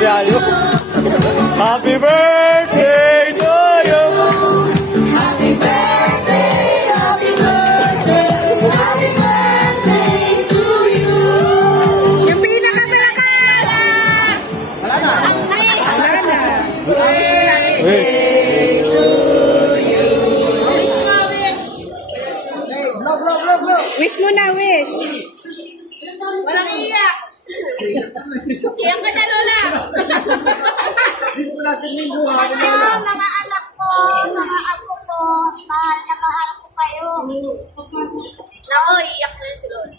Biyayo. Happy birthday to you. Happy birthday, happy birthday, happy birthday to you. Yung pinakamalakas! Wala na. Wala na. Wish. Wish mo na, wish. Walang iyak. Iyak ka na, Lola. Mga anak ko, mga apo ko, mahal na mahal ko kayo. Nako, iyak na si Lola.